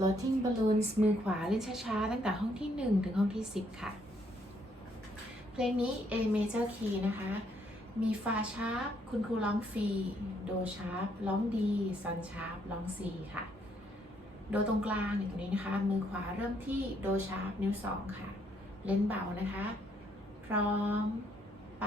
floating balloons มือขวาเล่นช้าๆ ตั้งแต่ห้องที่ 1 ถึงห้องที่ 10 ค่ะ เพลงนี้ A major key นะคะ มีฟาชาร์ปคุณครูร้องฟรีโดชาร์ปร้องดีซันชาร์ปร้องซีค่ะ โดตรงกลางอยู่ตรงนี้นะคะ มือขวาเริ่มที่โดชาร์ปนิ้ว 2 ค่ะ เล่นเบานะคะ พร้อมไป